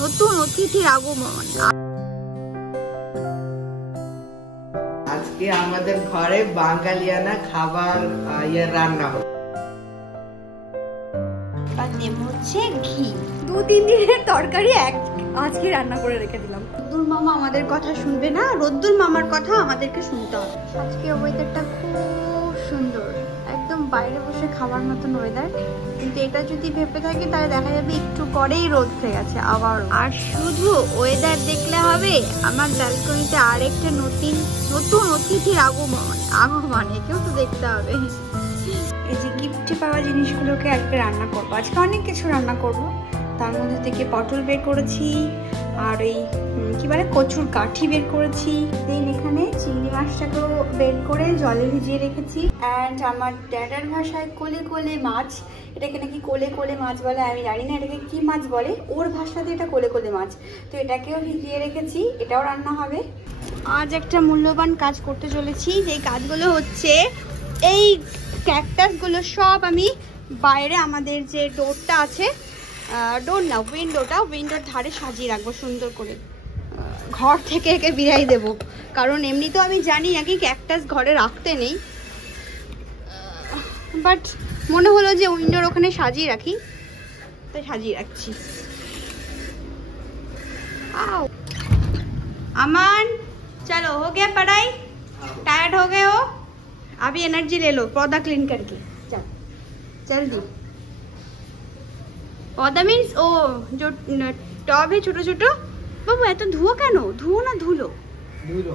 নতুন অতিথির আগমন। আজকে আমাদের ঘরে বাঙালিয়ানা খাবার রান্না হবে। হচ্ছে ঘি, 2-3 দিনের তরকারি আজকে রান্না করে রেখে দিলাম। রোদ্দুর মামা আমাদের কথা শুনবে না, রোদ্দুর মামার কথা আমাদেরকে শুনতে হবে। আজকে ওয়েদারটা খুব সুন্দর, একদম বাইরে বসে খাবার মতন ওয়েদার। কিন্তু এটা যদি ভেবে থাকি তাহলে দেখা যাবে একটু পরেই রোদ উঠে গেছে আবার। আর শুধু ওয়েদার দেখলে হবে, আমার ব্যালকনিতে আরেকটা নতুন অতিথির আগমন একেও তো দেখতে হবে। এই যে গিফটে পাওয়া জিনিসগুলোকে আজকে রান্না করবো। আজকে অনেক কিছু রান্না করব, তার মধ্যে থেকে পটল বের করেছি, আর এই কি বলে কচুর কাঠি বের করেছি। দেন এখানে চিংড়ি মাছটাকেও বের করে জলে ভিজিয়ে রেখেছি। অ্যান্ড আমার ড্যাডার ভাষায় কোলে কোলে মাছ, এটাকে নাকি কোলে কোলে মাছ বলে, আমি জানি না এটাকে কি মাছ বলে, ওর ভাষাতে এটা কোলে কোলে মাছ। তো এটাকেও ভিজিয়ে রেখেছি, এটাও রান্না হবে। আজ একটা মূল্যবান কাজ করতে চলেছি, যে কাজগুলো হচ্ছে এই ক্যাকটাসগুলো সব আমি বাইরে আমাদের যে ডোরটা আছে, ডোর না উইন্ডোর ধারে সাজিয়ে রাখবো সুন্দর করে। ঘর থেকে একে বিদায় দেব, কারণ এমনি তো আমি জানি নাকি ক্যাকটাস ঘরে রাখতে নেই, বাট মনে হলো যে উইন্ডোর ওখানে সাজিয়ে রাখি, তাই সাজিয়ে রাখছি। अमन चलो हो गया पढ़ाई, टायर्ड हो गए हो, अभी एनर्जी ले लो पौधा क्लीन करके। चल जल्दी। पौधा मीन्स ओ जो टब है छोटो छोटो। बाबू এত ধুয়ো কেন? ধুয়ো না ধুলো? ধুলো।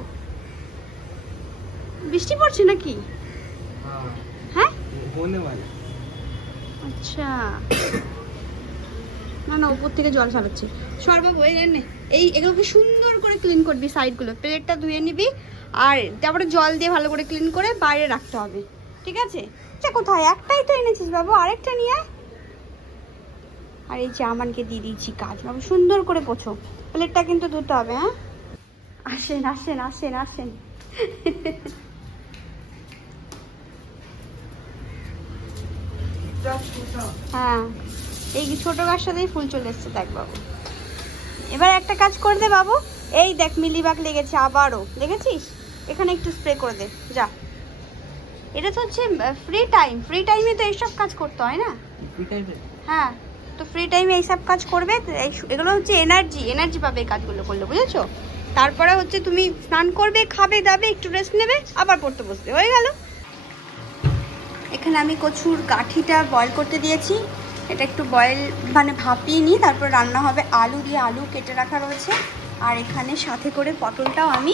বৃষ্টি পড়ছে নাকি? হ্যাঁ होने वाला। আচ্ছা না না উপর থেকে জল ছাড়াচ্ছি। সর্বাবু এই এগুলোকে সুন্দর করে ক্লিন করবি, সাইডগুলো প্লেটটা ধুয়ে নিবি, আর তারপরে জল দিয়ে ভালো করে ক্লিন করে বাইরে রাখতে হবে, ঠিক আছে? আচ্ছা কোথায়? একটাই তো এনেছিস বাবু, আরেকটা নিয়ে আয়। আর এই যে আমানকে দিয়ে দিয়েছি কাজ, বাবু সুন্দর করে পোছো, প্লেটটা কিন্তু ধুতে হবে। হ্যাঁ আসেন আসেন আসেন আসেন। হ্যাঁ এই ছোট গাছটাতেই ফুল চলে এসছে দেখ বাবু। এবার একটা কাজ করে দে বাবু, এই দেখ মিলিবাগ লেগেছে, আবারও দেখেছিস? এখানে একটু স্প্রে করে দে যা। এটা তো হচ্ছে ফ্রি টাইমে তো এইসব কাজ করতে হয় না? হ্যাঁ তো ফ্রি টাইমে এইসব কাজ করবে, এগুলো হচ্ছে এনার্জি পাবে এই কাজগুলো করলে, বুঝেছো? তারপরে হচ্ছে তুমি স্নান করবে, খাবে দাবে, একটু রেস্ট নেবে, আবার পড়তে বসবে, হয়ে গেল। এখানে আমি কচুর কাঠিটা বয়েল করতে দিয়েছি, এটা একটু বয়েল মানে ভাপিয়ে নিই, তারপর রান্না হবে। আলু দিয়ে, আলু কেটে রাখা রয়েছে, আর এখানে সাথে করে পটলটাও আমি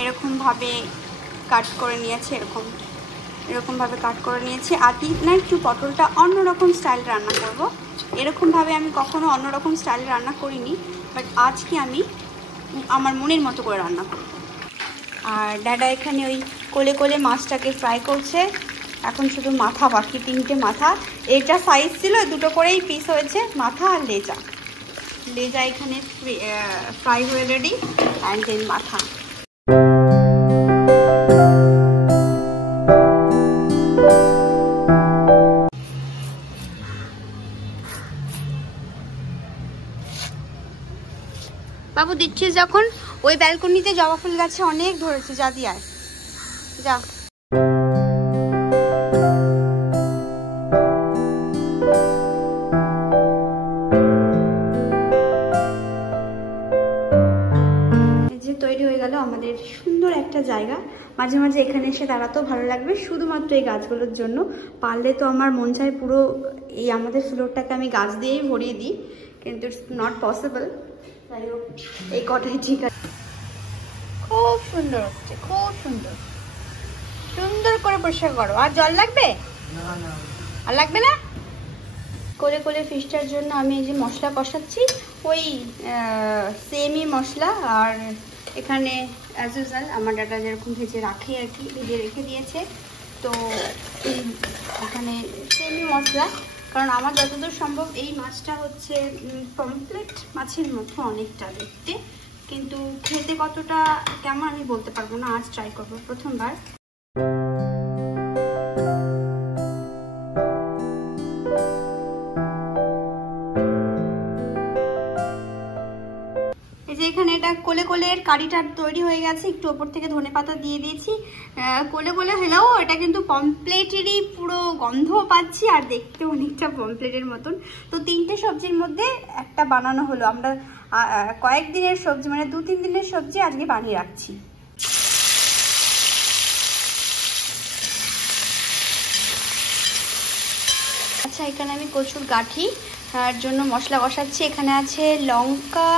এরকমভাবে কাট করে নিয়েছি, এরকমভাবে কাট করে নিয়েছি। আদি না একটু পটলটা অন্যরকম স্টাইল রান্না করব, এরকমভাবে আমি কখনো অন্যরকম স্টাইলে রান্না করিনি, বাট আজকে আমি আমার মনের মতো করে রান্না করব। আর দাদা এখানে ওই কোলে কোলে মাছটাকে ফ্রাই করছে, এখন শুধু মাথা বাকি, 3টে মাথা। এটা সাইজ ছিল, 2টো করেই পিস হয়েছে, মাথা আর লেজা এখানে ফ্রাই হয়ে রেডি, অ্যান্ড দেন মাথা। বাবু দিচ্ছিস যখন, ওই ব্যালকনিতে জবা ফুল গাছে অনেক ধরেছে, যা দিয়ে আয় যা। তৈরি হয়ে গেল আমাদের সুন্দর একটা জায়গা। মাঝে মাঝে এখানে এসে দাঁড়াতেও ভালো লাগবে, শুধুমাত্র এই গাছগুলোর জন্য। পারলে তো আমার মন চায় পুরো এই আমাদের ফ্লোরটাকে আমি গাছ দিয়েই ভরিয়ে দিই, কিন্তু ইটস নট পসিবল। যাই হোক এই কটাই ঠিক আছে। খুব সুন্দর হচ্ছে, খুব সুন্দর, সুন্দর করে পরিষ্কার করো। আর জল লাগবে? আর লাগবে না? কোলে কোলে ফিশটার জন্য আমি এই যে মশলা কষাচ্ছি, ওই সেমই মশলা। আর এখানে অ্যাজ ইউজুয়াল আমার ডাটা যেরকম ভেজে রাখে আর কি, ভেজে রেখে দিয়েছে, তো এখানে সেমই মশলা। কারণ আমার যতদূর সম্ভব এই মাছটা হচ্ছে পমফ্রেট মাছের মতো অনেকটা দেখতে, কিন্তু খেতে কতটা কেমন আমি বলতে পারবো না, আজ ট্রাই করবো প্রথমবার। যে এখানে এটা কোলে কোলের কারিটা তৈরি হয়ে গেছে, একটু ওপর থেকে ধনেপাতা দিয়ে দিয়েছি। কোলে কোলে হলেও এটা কিন্তু পমপ্লেটেরই পুরো গন্ধ পাচ্ছি, আর দেখতে অনেকটা পমপ্লেটের মতন। তো 3টে সবজির মধ্যে একটা বানানো হলো। আমরা কয়েকদিনের সবজি, মানে 2-3 দিনের সবজি আজকে বানিয়ে রাখছি। আচ্ছা, এখানে আমি কচুর গাঠি তার জন্য মশলা কষাচ্ছি। এখানে আছে লঙ্কা,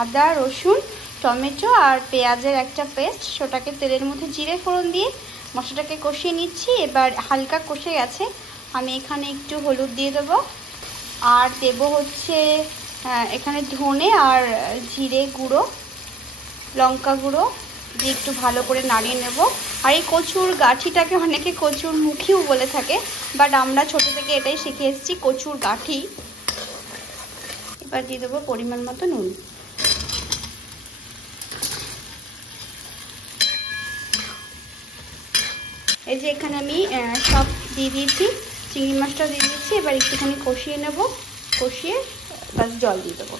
আদা, রসুন, টমেটো আর পেঁয়াজের একটা পেস্ট। সেটাকে তেলের মধ্যে জিরে ফোড়ন দিয়ে মশলাটাকে কষিয়ে নিচ্ছি। এবার হালকা কষে গেছে, আমি এখানে একটু হলুদ দিয়ে দেবো, আর দেবো হচ্ছে এখানে ধনে আর জিরে গুঁড়ো, লঙ্কা গুঁড়ো দিয়ে একটু ভালো করে নাড়িয়ে নেব। আর এই কচুর গাঠিটাকে অনেকে কচুর মুখিও বলে থাকে, বাট আমরা ছোট থেকে এটাই শিখে এসেছি, কচুর গাঠি। এবার দিয়ে দেবো পরিমাণ মতো নুন। এই যে এখানে আমি সব দিয়ে দিয়েছি, চিংড়ি মাছটা দিয়ে দিয়েছি। এবার একটুখানি কষিয়ে নেব, কষিয়ে বাস জল দিয়ে দেবো।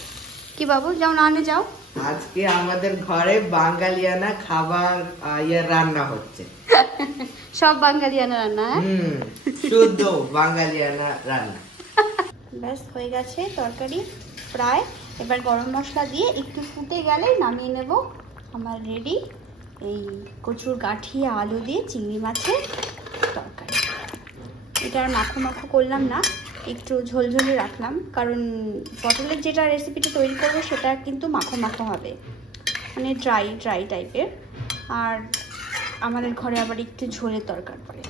কি বাবু, যাও না আনে যাও। আজকে আমাদের ঘরে বাঙালিয়ানা খাবার রান্না হচ্ছে। সব বাঙালিয়ানা রান্না? শুদ্ধ বাঙালিয়ানা রান্না। ব্যাস হয়ে গেছে তরকারি প্রায়। এবার গরম মশলা দিয়ে একটু ফুটে গেলে নামিয়ে নেব। আমার রেডি এই কচুর গাঠি আলু দিয়ে চিংড়ি মাছের তরকারি। এটা আর মাখো মাখো করলাম না, একটু ঝোলঝোলে রাখলাম, কারণ পটলের যেটা রেসিপিটা তৈরি করবো সেটা কিন্তু মাখো মাখো হবে, মানে ড্রাই ড্রাই টাইপের। আর আমাদের ঘরে আবার একটু ঝোলের দরকার পড়ে।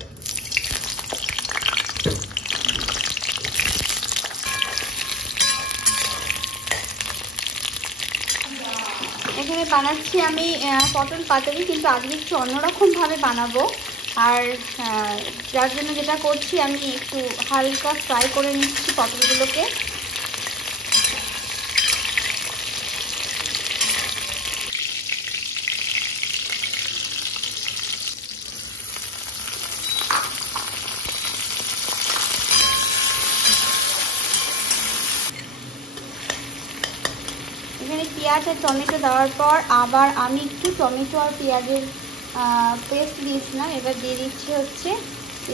এখানে বানাচ্ছি আমি পটল পাতুরি, কিন্তু আজকে একটু অন্যরকমভাবে বানাবো। আর যার জন্য যেটা করছি, আমি একটু হালকা ফ্রাই করে নিচ্ছি পটলগুলোকে। এখানে পেঁয়াজ আর টমেটো দেওয়ার পর আবার আমি একটু টমেটো আর পেঁয়াজের পেস্ট দিয়েছিলাম। এবার দিয়ে দিচ্ছি হচ্ছে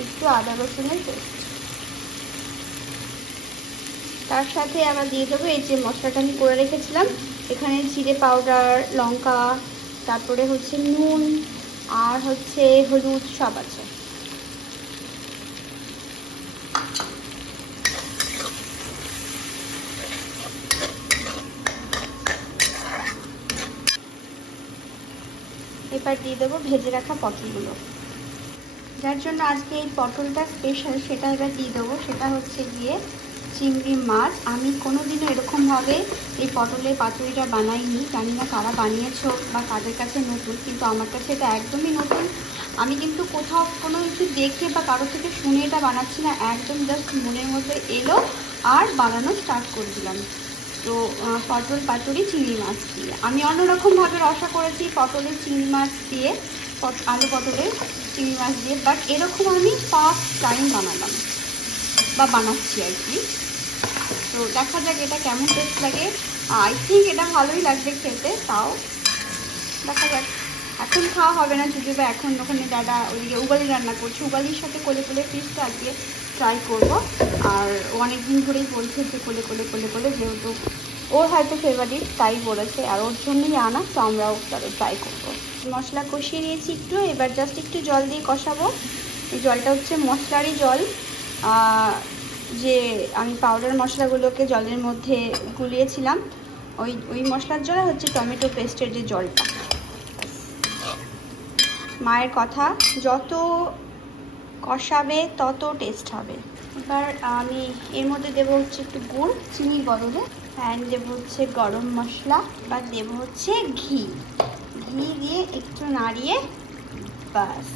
একটু আদা রসুনের পেস্ট। তার সাথে আবার দিয়ে দেবো এই যে মশলাটা আমি করে রেখেছিলাম। এখানে জিরে পাউডার, লঙ্কা, তারপরে হচ্ছে নুন আর হচ্ছে হলুদ সব আছে। এবার দিয়ে দেবো ভেজে রাখা পটলগুলো। যার জন্য আজকে এই পটলটা স্পেশাল সেটা এবার দিয়ে দেবো। সেটা হচ্ছে গিয়ে চিংড়ি মাছ। আমি কোনোদিনও এরকমভাবে এই পটলের পাতুরিটা বানাইনি, জানি না কারা বানিয়েছো বা কাদের কাছে নতুন, কিন্তু আমার কাছে এটা একদমই নতুন। আমি কিন্তু কোথাও কোনো কিছু দেখে বা কারো থেকে শুনে এটা বানাচ্ছি না, একদম জাস্ট মনের মধ্যে এলো আর বানানো স্টার্ট করে দিলাম। তো পটল পাতুরি চিংড়ি মাছ দিয়ে আমি অন্যরকমভাবে রসা করেছি, পটলের চিংড়ি মাছ দিয়ে, আলু পটলের চিংড়ি মাছ দিয়ে, বাট এরকম আমি ফার্স্ট টাইম বানালাম বা বানাচ্ছি আর কি। তো দেখা যাক এটা কেমন টেস্ট লাগে। আই থিঙ্ক এটা ভালোই লাগবে খেতে, তাও দেখা যাক। এখন খাওয়া হবে না যদি বা এখন ওখানে দাদা ওইদিকে উগালি রান্না করছে, উগালির সাথে কোলে কোলে ফিশটা আজকে ট্রাই করব। আর অনেক দিন ধরেই বলছে যে কোলে কোলে কোলে কোলে, যেহেতু ওর হয়তো ফেভারিট তাই বলেছে, আর ওর জন্যই আনা, তো আমরাও তাহলে ট্রাই করবো। মশলা কষিয়ে নিয়েছি একটু, এবার জাস্ট একটু জল দিয়ে কষাবো। এই জলটা হচ্ছে মশলারই জল, যে আমি পাউডার মশলাগুলোকে জলের মধ্যে গুলিয়েছিলাম, ওই মশলার জল হচ্ছে টমেটো পেস্টের যে জলটা। মায়ের কথা, যত কষাবে তত টেস্ট হবে। এবার আমি এর মধ্যে দেবো হচ্ছে একটু গুড়, চিনি বদলে, অ্যান্ড দেবো হচ্ছে গরম মশলা, বা দেবো হচ্ছে ঘি। ঘি দিয়ে একটু নাড়িয়ে বাস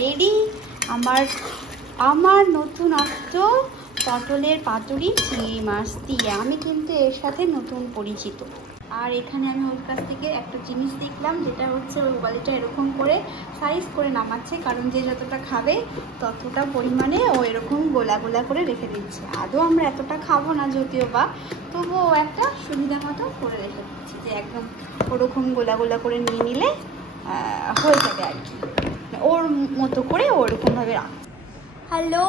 রেডি আমার নতুনত্ব পটলের পাতুরি চিংড়ি মাছ দিয়ে। আমি কিন্তু এর সাথে নতুন পরিচিত। আর এখানে আমি ওর কাছ থেকে একটা জিনিস দেখলাম, যেটা হচ্ছে ওই উগালিটা এরকম করে সাইজ করে নামাচ্ছে, কারণ যে যতটা খাবে ততটা পরিমাণে ও এরকম গোলা গোলা করে রেখে দিচ্ছে। আদৌ আমরা এতটা খাবো না যদিও বা, তবুও একটা সুবিধা মতো করে রেখে দিচ্ছে, যে একদম ওরকম গোলা গোলা করে নিয়ে নিলে হয়ে যাবে আর কি, ওর মতো করে ওরকমভাবে রাখ। হ্যালো,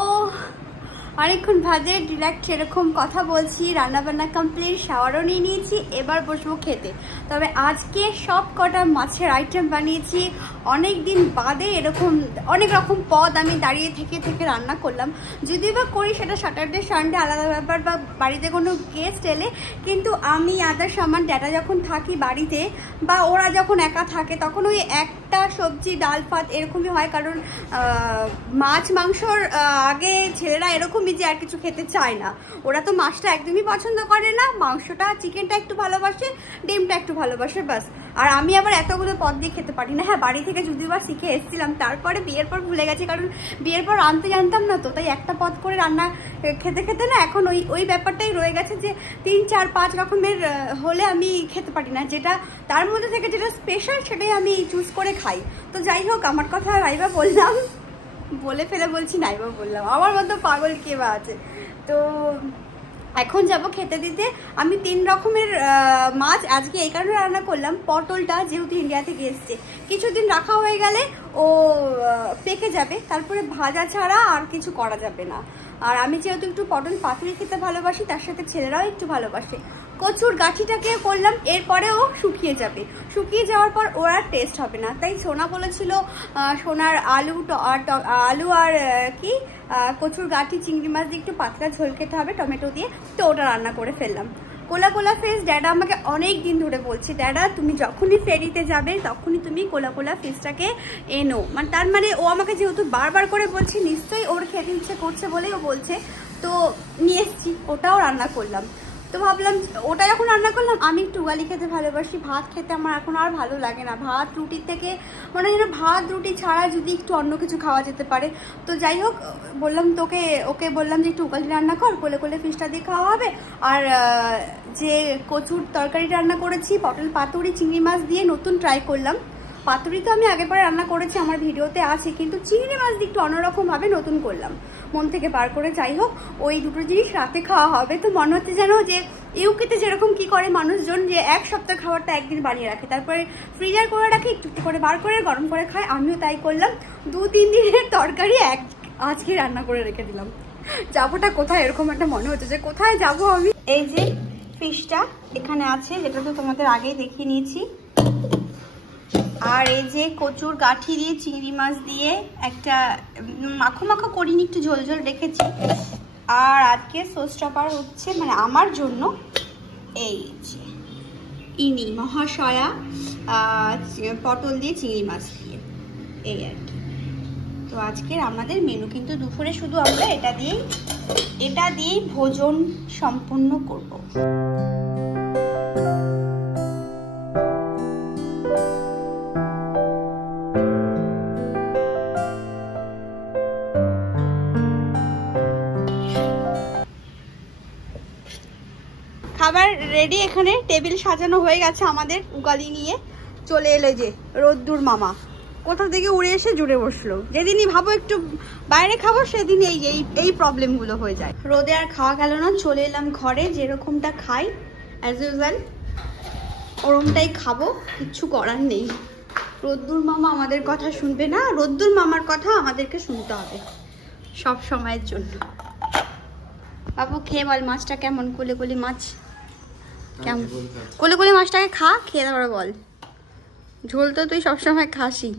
অনেকক্ষণ ভাজে ডিরেক্ট এরকম কথা বলছি, রান্নাবান্না কমপ্লিট, শাওয়ারও নিয়ে নিয়েছি, এবার বসবো খেতে। তবে আজকে সব কটা মাছের আইটেম বানিয়েছি, অনেক দিন বাদে এরকম অনেক রকম পদ আমি দাঁড়িয়ে থেকে থেকে রান্না করলাম। যদি বা করি সেটা স্যাটারডে সানডে আলাদা ব্যাপার, বা বাড়িতে কোনো গেস্ট এলে, কিন্তু আমি আদার সামান ড্যাডা যখন থাকি বাড়িতে বা ওরা যখন একা থাকে তখন ওই একটা সবজি ডাল ভাত এরকমই হয়, কারণ মাছ মাংসর আগে ছেলেরা এরকমই যে আর কিছু খেতে চায় না। ওরা তো মাছটা একদমই পছন্দ করে না, মাংসটা চিকেনটা একটু ভালোবাসে, ডিমটা একটু ভালোবাসে, বাস। আর আমি আবার এতগুলো পদ দিয়ে খেতে পারি না। হ্যাঁ, বাড়ি থেকে যদিবার শিখে এসেছিলাম, তারপরে বিয়ের পর ভুলে গেছি, কারণ বিয়ের পর রাঁধতে জানতাম না তো, তাই একটা পদ করে রান্না খেতে খেতে না এখন ওই ব্যাপারটাই রয়ে গেছে, যে 3, 4, 5 রকমের হলে আমি খেতে পারি না, যেটা তার মধ্যে থেকে যেটা স্পেশাল সেটাই আমি চুজ করে খাই। তো যাই হোক, আমার কথা রাইবা বললাম, বলে ফেলে বলছি নাইবা বললাম, আমার মতো পাগল কে বা আছে। তো এখন যাব খেতে দিতে। আমি 3 রকমের মাছ আজকে এই কারণে রান্না করলাম, পটলটা যেহেতু ইন্ডিয়া থেকে এসছে, কিছুদিন রাখা হয়ে গেলে ও পেকে যাবে, তারপরে ভাজা ছাড়া আর কিছু করা যাবে না। আর আমি যেহেতু একটু পটল পাতুরি খেতে ভালোবাসি, তার সাথে ছেলেরাও একটু ভালোবাসে। কচুর গাঠিটাকে করলাম, এরপরেও শুকিয়ে যাবে, শুকিয়ে যাওয়ার পর ওর আর টেস্ট হবে না। তাই সোনা বলেছিল সোনার আলু আর কি কচুর গাঠি চিংড়ি মাছ দিয়ে একটু পাতলা ঝোল খেতে হবে টমেটো দিয়ে, তো ওটা রান্না করে ফেললাম। কোলা কোলা ফিশ ড্যাডা আমাকে অনেক দিন ধরে বলছে, ড্যাডা তুমি যখনই ফেরিতে যাবে তখনই তুমি কোলা কোলা ফিশটাকে এনো। তার মানে ও আমাকে যেহেতু বারবার করে বলছে, নিশ্চয়ই ওর খেতে ইচ্ছে করছে বলেই ও বলছে, তো নিয়ে এসছি, ওটাও রান্না করলাম। তো ভাবলাম ওটা যখন রান্না করলাম, আমি একটু উগালি খেতে ভালোবাসি, ভাত খেতে আমার এখন আর ভালো লাগে না, ভাত রুটির থেকে মনে হয় যেন ভাত রুটি ছাড়া যদি একটু অন্য কিছু খাওয়া যেতে পারে। তো যাই হোক, বললাম ওকে বললাম যে একটু উগালি রান্না কর, কোলে কোলে ফিশটা দিয়ে খাওয়া হবে। আর যে কচুর তরকারি রান্না করেছি পটল পাতুরি চিংড়ি মাছ দিয়ে, নতুন ট্রাই করলাম। পাতুরি তো আমি আগের পরে রান্না করেছি, আমার ভিডিওতে আছে, কিন্তু চিংড়ি মাছ দিয়ে একটু অন্যরকমভাবে নতুন করলাম, মন থেকে বার করে। যাই হোক, ওই দুটো জিনিস রাতে খাওয়া হবে। তো মনে হচ্ছে যেন যে ইউকেতে যেরকম কি করে মানুষজন, যে 1 সপ্তাহ খাবারটা একদিন বানিয়ে রাখে, তারপরে ফ্রিজার করে রাখে, একটু একটু করে বার করে গরম করে খায়, আমিও তাই করলাম। 2-3 দিনের তরকারি আজকে রান্না করে রেখে দিলাম। যাবোটা কোথায়, এরকম একটা মনে হচ্ছে যে কোথায় যাব আমি। এই যে ফিশটা এখানে আছে, যেটা তো তোমাদের আগেই দেখিয়ে নিয়েছি। আর এই যে কচুর গাঠি দিয়ে চিংড়ি মাছ দিয়ে একটা মাখো মাখো করিনি, একটু ঝোল ঝোল রেখেছি। আর আজকে সস টপার হচ্ছে আমার জন্য এই যে ইনি মহাশয়া পটল দিয়ে চিংড়ি মাছ দিয়ে, এই আর কি। তো আজকের আমাদের মেনু কিন্তু দুপুরে শুধু আমরা এটা দিয়েই ভোজন সম্পূর্ণ করব। খাবার রেডি, এখানে টেবিল সাজানো হয়ে গেছে আমাদের। উগালি নিয়ে চলে এলো যে রোদ্দুর মামা, কোথা থেকে উড়ে এসে জুড়ে বসলো। যেদিনই ভাবো একটু বাইরে খাবো, সেদিন এই প্রবলেমগুলো হয়ে যায়। রোদে আর খাওয়া গেল না, চলে এলাম ঘরে, যেরকমটা খাই অ্যাজ ইউজুয়াল ওরমটাই খাবো, কিচ্ছু করার নেই। রোদ্দুর মামা আমাদের কথা শুনবে না, রোদ্দুর মামার কথা আমাদেরকে শুনতে হবে সব সময়ের জন্য। বাবু খেয়ে বল মাছটা কেমন, কোলে কোলে মাছ কেমন, কোলে কোলে মাছটাকে খা, খেয়ে তারপরে বল। ঝোল তো তুই সবসময় খাসি।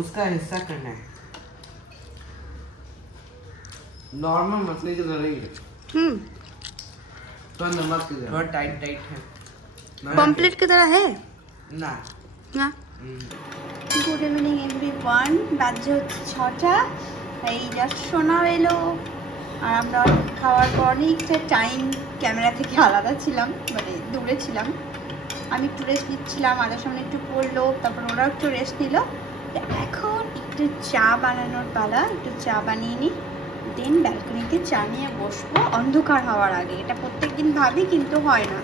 उसका हिस्सा करना है, नॉर्मल मछली की तरह ही है। तो नमक की तरह, थोड़ा टाइट है, पम्पलेट की तरह है ना ना। गुड इवनिंग एवरीवन, বাজে হচ্ছে 6টা, এই জাস্ট শোনা এলো। আর আমরা খাওয়ার পর অনেকটা টাইম ক্যামেরা থেকে আলাদা ছিলাম, দূরে ছিলাম। আমি একটু রেস্ট নিচ্ছিলাম, আদার সামনে একটু পড়লো, তারপর ওরা একটু রেস্ট নিল। এখন একটু একটু চা বানানোর পালা, একটু চা বানিয়ে নিই, দেন ব্যালকনিতে চা নিয়ে বসবো অন্ধকার হওয়ার আগে। এটা প্রত্যেকদিন ভাবি কিন্তু হয় না।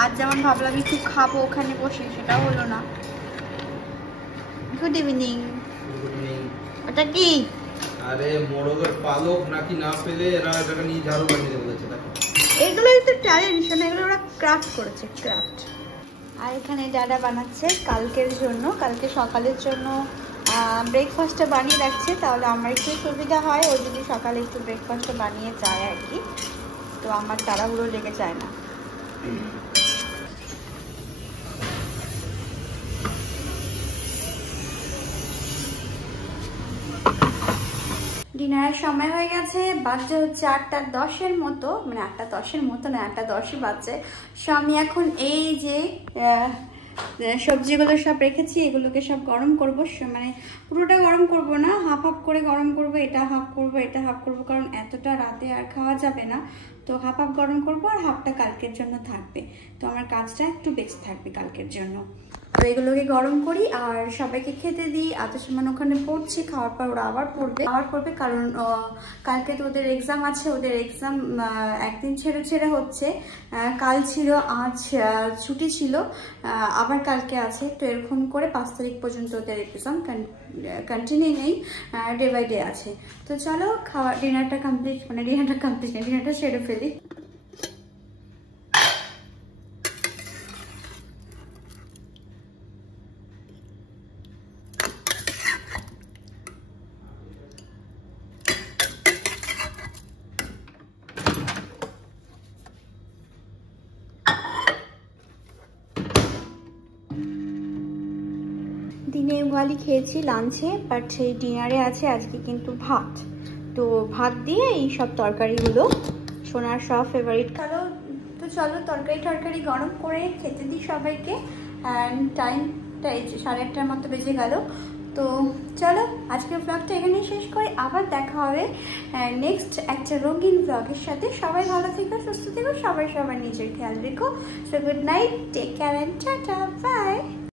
আজ যেমন ভাবলাম একটু খাবো ওখানে বসে, সেটাও হলো না। Good evening. ওটা কি? আরে মোরগের পালক নাকি না পেলে এরা এটাকে নিয়ে ঝাড়ু বানিয়ে বলেছে। দেখো এগুলো তো ট্যালেন্ট, এগুলো ওরা ক্রাফট করেছে, ক্রাফট। আর এখানে ডাডা বানাচ্ছে কালকের জন্য, কালকে সকালের জন্য ব্রেকফাস্টটা বানিয়ে রাখছে, তাহলে আমার একটু সুবিধা হয়। ও যদি সকালে একটু ব্রেকফাস্টটা বানিয়ে যায় আর কি, তো আমার তাড়াহুড়ো লেগে যায় না। ডিনারের সময় হয়ে গেছে, বাজতে হচ্ছে 8:10 মতো, মানে 8:10 মতো না, 8:10 বাজছে। সো আমি এখন এই যে সবজিগুলো সব রেখেছি, এগুলোকে সব গরম করবো। মানে পুরোটা গরম করব না, হাফ হাফ করে গরম করব। এটা হাফ করব, এটা হাফ করব, কারণ এতটা রাতে আর খাওয়া যাবে না। তো হাফ হাফ গরম করব, আর হাফটা কালকের জন্য থাকবে। তো আমার কাজটা একটু বেঁচে থাকবে কালকের জন্য। তো এগুলোকে গরম করি আর সবাইকে খেতে দিই। আতসমান ওখানে পড়ছি, খাওয়ার পর ওরা আবার পড়বে, কারণ কালকে তো ওদের এক্সাম আছে। ওদের এক্সাম একদিন ছেড়ে ছেড়ে হচ্ছে, কাল ছিল, আজ ছুটি ছিল, আবার কালকে আছে। তো এরকম করে 5 তারিখ পর্যন্ত ওদের এক্সাম কন্টিনিউ নেই, ডে বাই ডে আছে। তো চলো ডিনারটা কমপ্লিট, মানে ডিনারটা সেরে ফেলি। দিনে ওয়ালি খেয়েছি লাঞ্চে, বাট সেই ডিনারে আছে আজকে কিন্তু ভাত। তো ভাত দিয়ে এই সব তরকারিগুলো, সোনার সব ফেভারিট। চলো তরকারি গরম করে খেতে দিই সবাইকে। অ্যান্ড টাইমটা এই 8:30 মতো বেজে গেল। তো চলো আজকের ব্লগটা এখানেই শেষ করি, আবার দেখা হবে নেক্সট একটা রঙিন ব্লগের সাথে। সবাই ভালো থেকো, সুস্থ থেকো, সবাই নিজের খেয়াল রেখো। So good night, take care and tata, by.